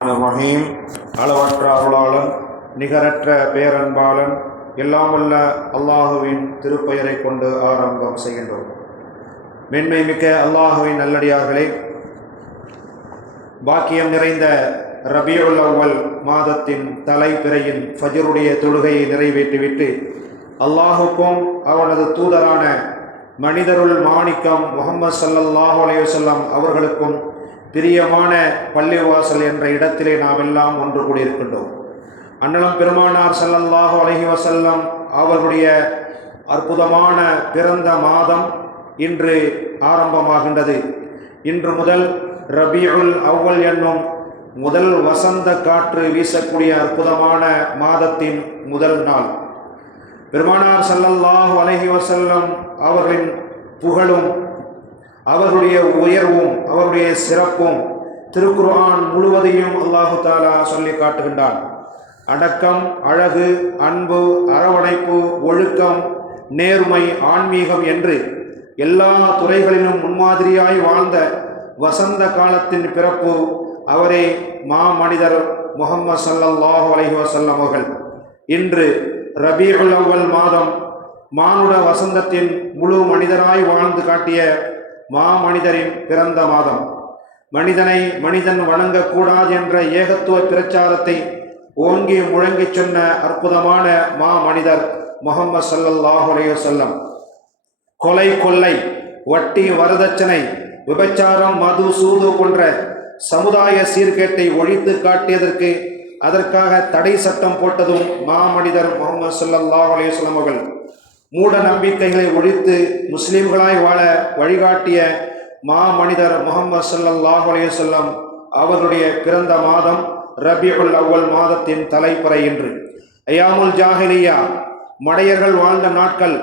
ரஹீம் அளவற்ற அருளாளன் நிகரற்ற பேரன்பாளன் எல்லாம் வல்ல அல்லாஹுவின் திருப்பெயரை கொண்டு ஆரம்பம் செய்கின்றோம். மென்மை மிக்க அல்லாஹுவின் நல்லடியார்களே பாக்கியம் நிறைந்த ரபியுல் அவ்வல் மாதத்தின் தலைப்பிறையின் ஃபஜருடைய தொழுகையை நிறைவேற்றிவிட்டு அல்லாஹுக்கும் அவனது தூதரான மனிதருள் மாணிக்கம் முகமது ஸல்லல்லாஹு அலையுசல்லாம் அவர்களுக்கும் பிரியமான பள்ளிவாசல் என்ற இடத்திலே நாம் எல்லாம் ஒன்று கூடியிருக்கின்றோம். அண்ணலம் பெருமானார் ஸல்லல்லாஹு அலைஹி வசல்லம் அவர்களுடைய அற்புதமான பிறந்த மாதம் இன்று ஆரம்பமாகின்றது. இன்று முதல் ரபியுல் அவ்வல் என்னும் முதல் வசந்த காற்று வீசக்கூடிய அற்புதமான மாதத்தின் முதல் நாள். பெருமானார் ஸல்லல்லாஹு அலஹி வசல்லம் அவர்களின் புகழும் அவருடைய உயர்வும் அவருடைய சிறப்பும் திருக்குர்ஆன் முழுவதையும் அல்லாஹு தாலா சொல்லி காட்டுகின்றான். அடக்கம் அழகு அன்பு அரவணைப்பு ஒழுக்கம் நேர்மை ஆன்மீகம் என்று எல்லா துறைகளிலும் முன்மாதிரியாய் வாழ்ந்த வசந்த காலத்தின் பிறப்பு அவரே மாமனிதர் முகம்மது சல்லாஹு அலஹி வசல்லம் அவர்கள். இன்று ரபீஉல் அவ்வல் மாதம் மானுட வசந்தத்தின் முழு மனிதராய் வாழ்ந்து காட்டிய மாமனிதரின் பிறந்த மாதம். மனிதனை மனிதன் வணங்கக்கூடாது என்ற ஏகத்துவ பிரச்சாரத்தை ஓங்கி முழங்கிச் சொன்ன அற்புதமான மா மனிதர் முகமது சல்லல்லாஹ் அலைஹி கொலை கொள்ளை வட்டி வரதட்சணை விபச்சாரம் மது சூது போன்ற சமுதாய சீர்கேட்டை ஒழித்து காட்டியதற்கு அதற்காக தடை சட்டம் போட்டதும் மாமனிதர் முகமது ஸல்லல்லாஹு அலைஹி அவர்கள். மூட நம்பிக்கைகளை ஒழித்து முஸ்லிம்களாய் வாழ வழிகாட்டிய மாமனிதர் முகமது சல்லாஹ் அலைஹி அவருடைய பிறந்த மாதம் ரபியுல் அவ்வல் மாதத்தின் தலைப்பறை என்று ஐயாமுல் ஜாஹிலியா மடையர்கள் வாழ்ந்த நாட்கள்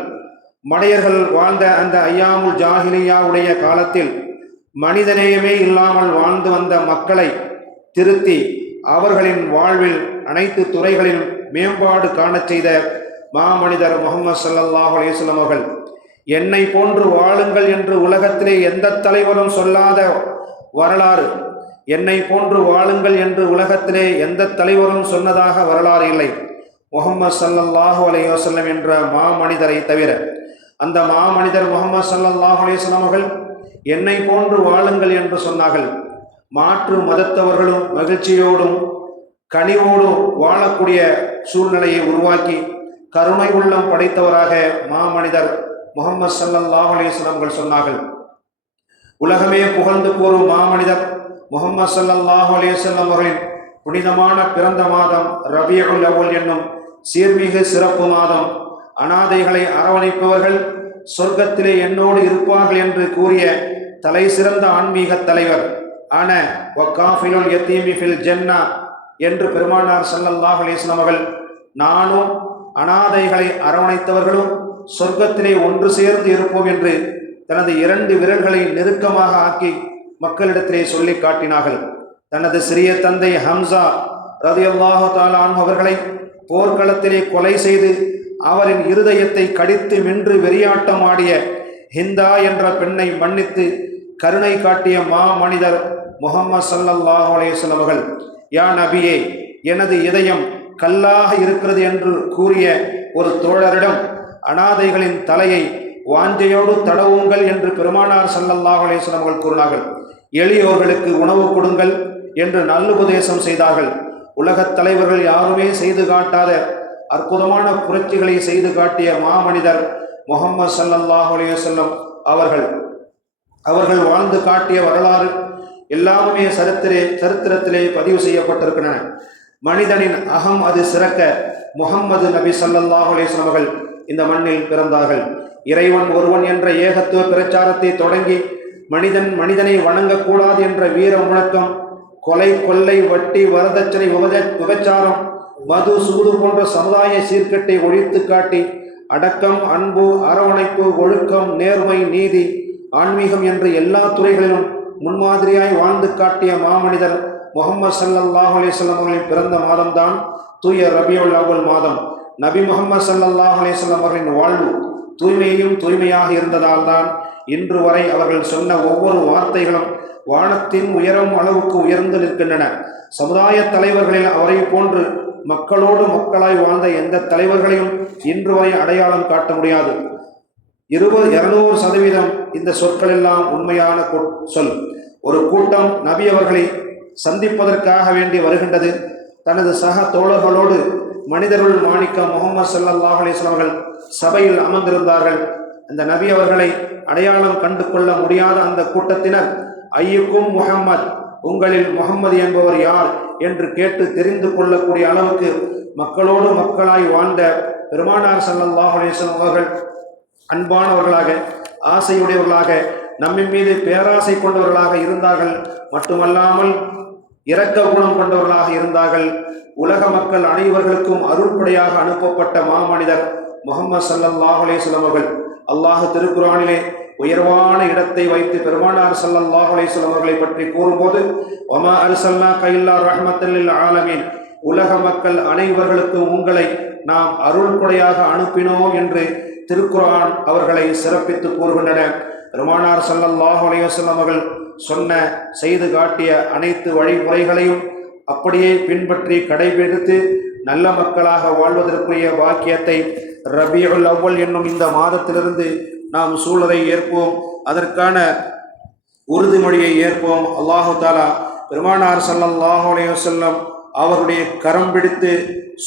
மடையர்கள் வாழ்ந்த அந்த ஐயாமுல் ஜாஹிலியாவுடைய காலத்தில் மனிதநேயமே இல்லாமல் வாழ்ந்து வந்த மக்களை திருத்தி அவர்களின் வாழ்வில் அனைத்து துறைகளிலும் மேம்பாடு காணச் செய்த மாமனிதர் முகமது சல்லாஹ் அலைஹி அவர்கள் என்னை போன்று வாழுங்கள் என்று உலகத்திலே எந்த தலைவரும் சொல்லாத வரலாறு என்னை போன்று வாழுங்கள் என்று உலகத்திலே எந்த தலைவரும் சொன்னதாக வரலாறு இல்லை. முகமது சல்லல்லாஹு அலையோசல்லம் என்ற மாமனிதரை தவிர அந்த மாமனிதர் முகமது சல்லல்லாஹு அலைஹி அவர்கள் என்னை போன்று வாழுங்கள் என்று சொன்னார்கள். மாற்று மதத்தவர்களும் மகிழ்ச்சியோடும் கனிவோடும் வாழக்கூடிய சூழ்நிலையை உருவாக்கி கருணை உள்ளம் படைத்தவராக மாமனிதர் முகமது சல்லாஹ் அலைஹி அவர்கள் சொன்னார்கள். உலகமே புகழ்ந்து கூறும் மாமனிதர் முகமது சல்லாஹ் அலைஹி அவர்களின் புனிதமான பிறந்த மாதம் ரபியுல் அவுல் என்னும் சீர்மிகு சிறப்பு மாதம். அனாதைகளை அரவணைப்பவர்கள் சொர்க்கத்திலே என்னோடு இருப்பார்கள் என்று கூறிய தலை சிறந்த ஆன்மீக தலைவர் ஆன வக்காஃபிலுல் யத்தீமி ஜென்னா என்று பெருமானார் சல்லல்லாஹ் அலைஹி அவர்கள் நானும் அனாதைகளை அரவணைத்தவர்களும் சொர்க்கத்திலே ஒன்று சேர்ந்து இருப்போம் என்று தனது இரண்டு விரல்களை நெருக்கமாக ஆக்கி மக்களிடத்திலே சொல்லி காட்டினார்கள். தனது சிறிய தந்தை ஹம்சா ரதியல்லாஹு தாலான் அவர்களை போர்க்களத்திலே கொலை செய்து அவரின் இருதயத்தை கடித்து மென்று வெறியாட்டம் ஆடிய ஹிந்தா என்ற பெண்ணை மன்னித்து கருணை காட்டிய மா மனிதர் முகமது ஸல்லல்லாஹு அலைஹி அவர்கள் யா நபியே எனது இதயம் கல்லாக இருக்கிறது என்று கூறிய ஒரு தோழரிடம் அனாதைகளின் தலையை வாஞ்சையோடு தடவுங்கள் என்று பெருமானார் சல்லல்லாஹ் அலைஹி அவர்கள் கூறினார்கள். எளியோர்களுக்கு உணவு கொடுங்கள் என்று நல்லுபதேசம் செய்தார்கள். உலகத் தலைவர்கள் யாருமே செய்து காட்டாத அற்புதமான புரட்சிகளை செய்து காட்டிய மாமனிதர் முகம்மது சல்லல்லாஹ் அலைஹி அவர்கள். அவர்கள் வாழ்ந்து காட்டிய வரலாறு எல்லாமே சரித்திரே சரித்திரத்திலே பதிவு செய்யப்பட்டிருக்கின்றன. மனிதனின் அகம் அது சிறக்க முகம்மது நபி ஸல்லல்லாஹு அலைஹி அவர்கள் இந்த மண்ணில் பிறந்தார்கள். இறைவன் ஒருவன் என்ற ஏகத்துவ பிரச்சாரத்தை தொடங்கி மனிதன் மனிதனை வணங்கக்கூடாது என்ற வீர முழக்கம் கொலை கொள்ளை வட்டி வரதட்சணை விபத விபச்சாரம் மது சூது போன்ற சமுதாய சீர்கட்டை ஒழித்து காட்டி அடக்கம் அன்பு அரவணைப்பு ஒழுக்கம் நேர்மை நீதி ஆன்மீகம் என்ற எல்லா துறைகளிலும் முன்மாதிரியாய் வாழ்ந்து காட்டிய மாமனிதர் முகமது சல்லாஹ் அலிஸ்லாம் அவர்களின் பிறந்த மாதம்தான் தூய ரபியுல் அவ்வல் மாதம். நபி முகமது சல்லாஹ் அலிஸ்லாம் அவர்களின் வாழ்வு தூய்மையும் தூய்மையாக இருந்ததால் தான் இன்று வரை அவர்கள் சொன்ன ஒவ்வொரு வார்த்தைகளும் வானத்தின் உயரம் அளவுக்கு உயர்ந்து நிற்கின்றன. சமுதாய தலைவர்களில் அவரை போன்று மக்களோடு மக்களாய் வாழ்ந்த எந்த தலைவர்களையும் இன்று வரை அடையாளம் காட்ட முடியாது. இருபது இருநூறு சதவீதம் இந்த சொற்கள் எல்லாம் உண்மையான கொ- சொல். ஒரு கூட்டம் நபி அவர்களை சந்திப்பதற்காக வேண்டி வருகின்றது. தனது சக தோழர்களோடு மனிதருள் மாணிக்கம் முகமது ஸல்லல்லாஹு அலைஹி அவர்கள் சபையில் அமர்ந்திருந்தார்கள். அந்த நபி அவர்களை அடையாளம் கண்டு கொள்ள முடியாத அந்த கூட்டத்தினர் ஐயுக்கும் முகம்மது உங்களில் முகம்மது என்பவர் யார்? என்று கேட்டு தெரிந்து கொள்ளக்கூடிய அளவுக்கு மக்களோடு மக்களாய் வாழ்ந்த பெருமானார் ஸல்லல்லாஹு அலிஸ்லாம் அவர்கள் அன்பானவர்களாக ஆசையுடையவர்களாக நம்மின் மீது பேராசை கொண்டவர்களாக இருந்தார்கள். மட்டுமல்லாமல் இரக்க குணம் கொண்டவர்களாக இருந்தார்கள். உலக மக்கள் அனைவர்களுக்கும் அருள்படையாக அனுப்பப்பட்ட மாமனிதர் முகமது சல்லல்லாஹ் அலேஸ்லம் அவர்கள். அல்லாஹ் திருக்குறானிலே உயர்வான இடத்தை வைத்து பெருமானார் சல்லல்லாஹ் அலேஸ்லம் அவர்களை பற்றி கூறும்போது ஒமா அர்சல்னாக கைல்லா ரஹ்மத்தல் ஆலமீன். உலக மக்கள் அனைவர்களுக்கும் உங்களை நாம் அருள்படையாக அனுப்பினோம் என்று திருக்குரான் அவர்களை சிறப்பித்து கூறுகின்றன. பெருமானார் சல்லல்லாஹ் அலைஹி அவர்கள் சொன்ன செய்து காட்டிய அனைத்து வழிமுறைகளையும் அப்படியே பின்பற்றி கடைபிடித்து நல்ல மக்களாக வாழ்வதற்குரிய பாக்கியத்தை ரபியுல் அவ்வல் என்னும் இந்த மாதத்திலிருந்து நாம் சூழலை ஏற்போம். அதற்கான உறுதிமொழியை ஏற்போம். அல்லாஹு தாலா பெருமானார் ஸல்லல்லாஹு அலைஹி அவருடைய கரம் பிடித்து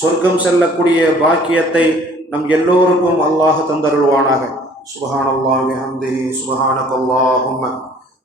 சொர்க்கம் செல்லக்கூடிய பாக்கியத்தை நம் எல்லோருக்கும் அல்லாஹ் தந்தருள்வானாக. சுபஹானல்லாஹி பிஹம்திஹி சுபஹானக்கல்லாஹும்ம